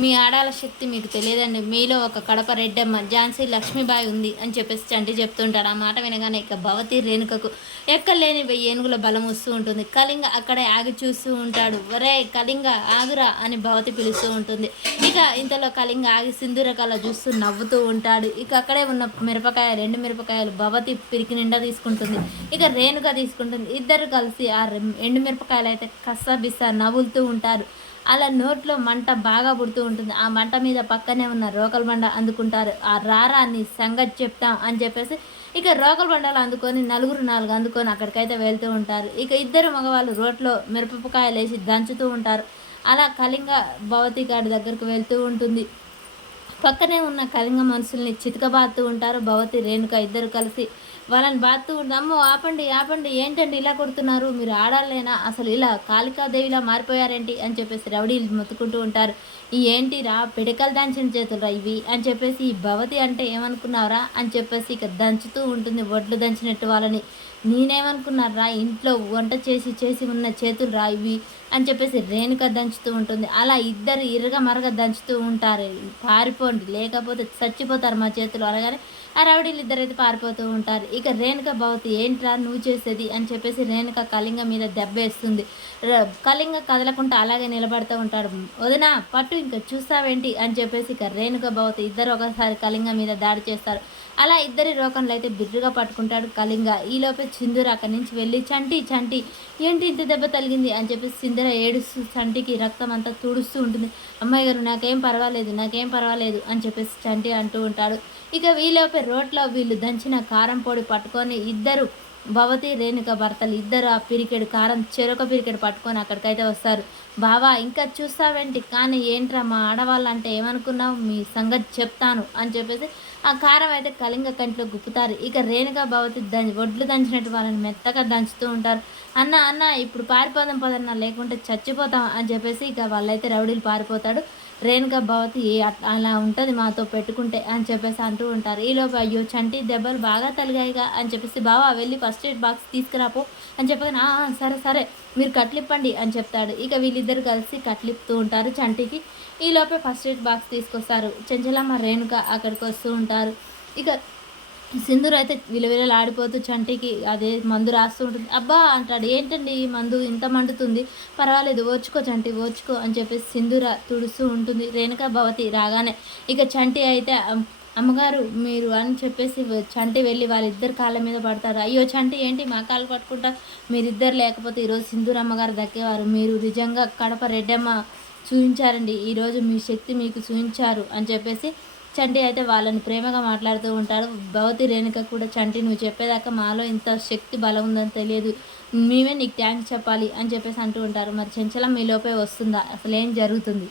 మీ ఆడాల శక్తి మీకు తెలియదండి. మీలో ఒక కడప రెడ్డమ్మ ఝాన్సీ లక్ష్మీబాయి ఉంది అని చెప్పేసి చంటి చెప్తుంటాడు. ఆ మాట వినగానే ఇక భవతి రేణుకకు ఎక్కలేని 1000 ఏనుగుల బలం వస్తూ ఉంటుంది. కళింగ అక్కడే ఆగి చూస్తూ ఉంటాడు. ఒరే కళింగ ఆగురా అని భవతి పిలుస్తూ ఉంటుంది. ఇక ఇంతలో కళింగ ఆగి సింధూర కళ చూస్తూ నవ్వుతూ ఉంటాడు. ఇక అక్కడే ఉన్న మిరపకాయలు 2 మిరపకాయలు భవతి పిరికి నిండా తీసుకుంటుంది. ఇక రేణుక తీసుకుంటుంది. ఇద్దరు కలిసి ఆ ఎండు మిరపకాయలు అయితే కస్సబిస్స నవ్వులుతూ ఉంటారు. అలా నోట్లో మంట బాగా పుడుతూ ఉంటుంది. ఆ మంట మీద పక్కనే ఉన్న రోకల బండ అందుకుంటారు. ఆ రారా నీ సంగతి చెప్తాం అని చెప్పేసి ఇక రోకల బండలు అందుకొని నలుగురు 4 అందుకొని అక్కడికైతే వెళ్తూ ఉంటారు. ఇక ఇద్దరు మగవాళ్ళు రోట్లో మిరపకాయలు వేసి దంచుతూ ఉంటారు. అలా కళింగ భవతి గాడి దగ్గరకు వెళ్తూ ఉంటుంది. పక్కనే ఉన్న కళింగ మనుషుల్ని చితకబాదుతూ ఉంటారు. భవతి రేణుక ఇద్దరు కలిసి వాళ్ళని బాదుతూ ఉంటారు. అమ్మో ఆపండి ఆపండి, ఏంటండి ఇలా కొడుతున్నారు, మీరు ఆడాలేనా, అసలు ఇలా కాళికాదేవిలా మారిపోయారేంటి అని చెప్పేసి రౌడీలు మొత్తుకుంటూ ఉంటారు. ఈ ఏంటిరా పిడకలు దంచిన చేతులురా ఇవి అని చెప్పేసి ఈ భవతి అంటే ఏమనుకున్నారా అని చెప్పేసి ఇక దంచుతూ ఉంటుంది వడ్లు దంచినట్టు వాళ్ళని. నేనేమనుకున్నారా ఇంట్లో వంట చేసి చేసి ఉన్న చేతులు రా ఇవి అని చెప్పేసి రేణుక దంచుతూ ఉంటుంది. అలా ఇద్దరు ఇరగ మరగ దంచుతూ ఉంటారు. పారిపోండి లేకపోతే చచ్చిపోతారు మా చేతులు అనగానే ఆ రౌడీలు ఇద్దరైతే పారిపోతూ ఉంటారు. ఇక రేణుక భవతి ఏంట్రా నువ్వు చేసేది అని చెప్పేసి రేణుక కళింగ మీద దెబ్బ వేస్తుంది. కళింగ కదలకుండా అలాగే నిలబడుతూ ఉంటాడు. వదిన పట్టు ఇంకా చూస్తావేంటి అని చెప్పేసి ఇక రేణుక భవతి ఇద్దరు ఒకసారి కళింగ మీద దాడి చేస్తారు. అలా ఇద్దరి రోకంలో అయితే బిర్రుగా పట్టుకుంటాడు కళింగ. ఈలోపే సింధూర అక్కడి నుంచి వెళ్ళి చంటి చంటి ఏంటి ఇంత దెబ్బ తగిలింది అని చెప్పేసి సింధూర ఏడుస్తూ చంటికి రక్తం అంతా తుడుస్తూ ఉంటుంది. అమ్మాయి గారు నాకేం పర్వాలేదు నాకేం పర్వాలేదు అని చెప్పేసి చంటి అంటూ ఉంటాడు. ఇక వీలోపే రోడ్లో వీళ్ళు దంచిన కారం పొడి పట్టుకొని ఇద్దరు భవతి రేణుక భర్తలు ఇద్దరు ఆ పిరికెడు కారం చెరొక పిరికెడు పట్టుకొని అక్కడికైతే వస్తారు. బావా ఇంకా చూస్తావేంటి, కానీ ఏంట్రా మా ఆడవాళ్ళంటే ఏమనుకున్నావు, మీ సంగతి చెప్తాను అని చెప్పేసి ఆ కారం అయితే కళింగ కంట్లో గుప్పుతారు. ఇక రేణుక భవతి వడ్లు దంచినట్టు వాళ్ళని మెత్తగా దంచుతూ ఉంటారు. అన్న అన్న ఇప్పుడు పారిపోదాం పదన్నా లేకుంటే చచ్చిపోతాం అని చెప్పేసి ఇక వాళ్ళైతే రౌడీలు పారిపోతాడు. రేణుక భవతి అలా ఉంటుంది మాతో పెట్టుకుంటే అని చెప్పేసి అంటూ ఉంటారు. ఈలోపు అయ్యో చంటి దెబ్బలు బాగా తలిగాయిగా అని చెప్పేసి బావా వెళ్ళి ఫస్ట్ ఎయిడ్ బాక్స్ తీసుకురాపో అని చెప్పగానే సరే సరే మీరు కట్లిప్పండి అని చెప్తాడు. ఇక వీళ్ళిద్దరు కలిసి కట్లిప్పుతూ ఉంటారు చంటికి. ఈలోపే ఫస్ట్ ఎయిడ్ బాక్స్ తీసుకొస్తారు. చెంచలమ్మ రేణుక అక్కడికి వస్తూ ఉంటారు. ఇక సింధూర్ అయితే విలవిలలాడిపోతూ చంటికి అదే మందు రాస్తూ ఉంటుంది. అబ్బా అంటాడు, ఏంటండి ఈ మందు ఇంత మండుతుంది, పర్వాలేదు ఓర్చుకో చంటి ఓర్చుకో అని చెప్పేసి సింధూర తుడుస్తూ ఉంటుంది. రేణుక భవతి రాగానే ఇక చంటి అయితే అమ్మగారు మీరు అని చెప్పేసి చంటి వెళ్ళి వాళ్ళిద్దరు కాళ్ళ మీద పడతారు. అయ్యో చంటి ఏంటి మా కాళ్ళు పట్టుకుంటా, మీరిద్దరు లేకపోతే ఈరోజు సింధూర్ అమ్మగారు దక్కేవారు, మీరు నిజంగా కడప రెడ్డమ్మ చూపించారండి, ఈరోజు మీ శక్తి మీకు చూపించారు అని చెప్పేసి చంటి అయితే వాళ్ళని ప్రేమగా మాట్లాడుతూ ఉంటాడు. భవతి రేణుక కూడా చంటి నువ్వు చెప్పేదాకా మాలో ఇంత శక్తి బలం ఉందని తెలియదు, మేమే నీకు థ్యాంక్స్ చెప్పాలి అని చెప్పేసి అంటూ ఉంటారు. మరి చెంచలం మీలోపే వస్తుందా, అసలు ఏం జరుగుతుంది?